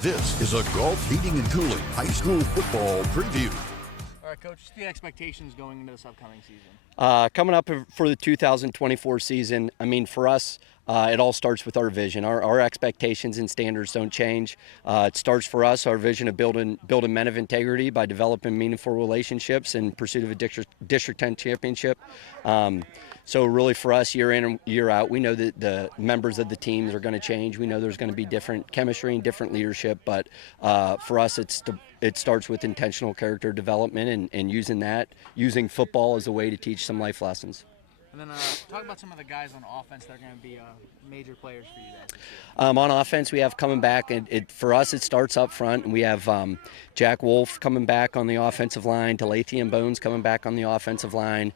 This is a Gault Heating and Cooling High School Football Preview. All right, Coach, the expectations going into this upcoming season? Coming up for the 2024 season, I mean, for us, it all starts with our vision. Our expectations and standards don't change. It starts for us, our vision of building men of integrity by developing meaningful relationships in pursuit of a District 10 championship. So really for us, year in and year out, we know that the members of the teams are going to change. We know there's going to be different chemistry and different leadership, but for us, it starts with intentional character development and using football as a way to teach some life lessons. And then talk about some of the guys on offense that are going to be major players for you guys this year. On offense, we have coming back, and for us, it starts up front, and we have Jack Wolf coming back on the offensive line, Talathian Bones coming back on the offensive line.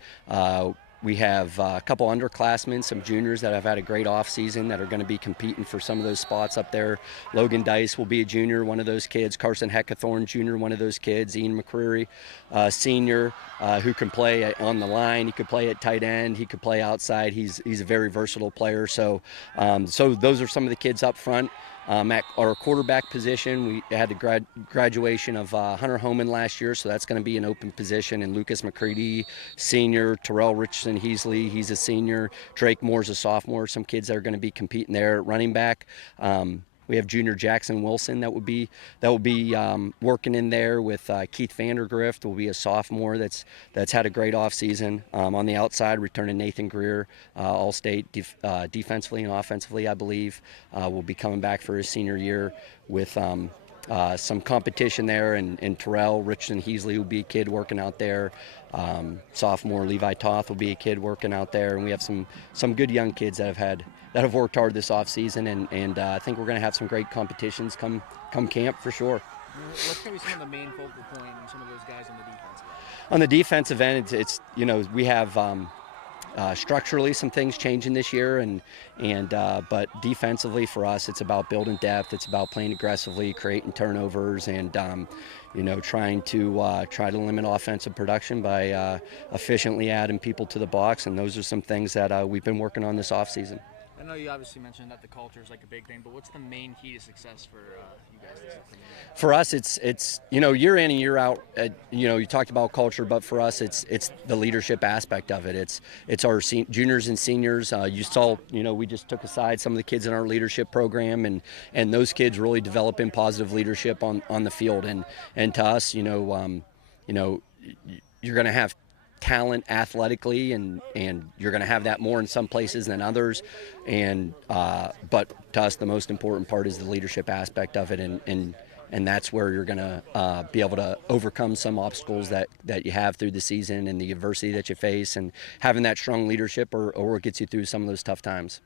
We have a couple underclassmen, some juniors that have had a great offseason that are going to be competing for some of those spots up there. Logan Dice will be a junior, one of those kids. Carson Heckathorn, junior, one of those kids. Ian McCreary, senior, who can play on the line. He could play at tight end. He could play outside. He's a very versatile player. So those are some of the kids up front. At our quarterback position, we had the graduation of Hunter Homan last year, so that's going to be an open position. And Lucas McCready, senior. Terrell Richardson Heasley, he's a senior. Drake Moore's a sophomore. Some kids that are going to be competing there at running back. We have junior Jackson Wilson that will be working in there with Keith Vandergrift, will be a sophomore that's had a great offseason. On the outside, returning Nathan Greer, All-State defensively and offensively, I believe, will be coming back for his senior year with some competition there. And Terrell Richardson Heasley will be a kid working out there. Sophomore Levi Toth will be a kid working out there, and we have some good young kids that have worked hard this offseason, and I think we're going to have some great competitions come camp for sure. What's going to be some of the main focal point and some of those guys on the defensive end? On the defensive end, it's we have structurally some things changing this year, but defensively for us, it's about building depth. It's about playing aggressively, creating turnovers, and trying to limit offensive production by efficiently adding people to the box. And those are some things that we've been working on this offseason. I know you obviously mentioned that the culture is like a big thing, but what's the main key to success for you guys this upcoming year? For us, it's year in and year out. You talked about culture, but for us, it's the leadership aspect of it. It's our juniors and seniors. You saw, we just took aside some of the kids in our leadership program, and those kids really developing positive leadership on the field. And to us, you're going to have talent athletically, and you're going to have that more in some places than others, but to us the most important part is the leadership aspect of it, and that's where you're going to be able to overcome some obstacles that you have through the season and the adversity that you face, and having that strong leadership or it gets you through some of those tough times.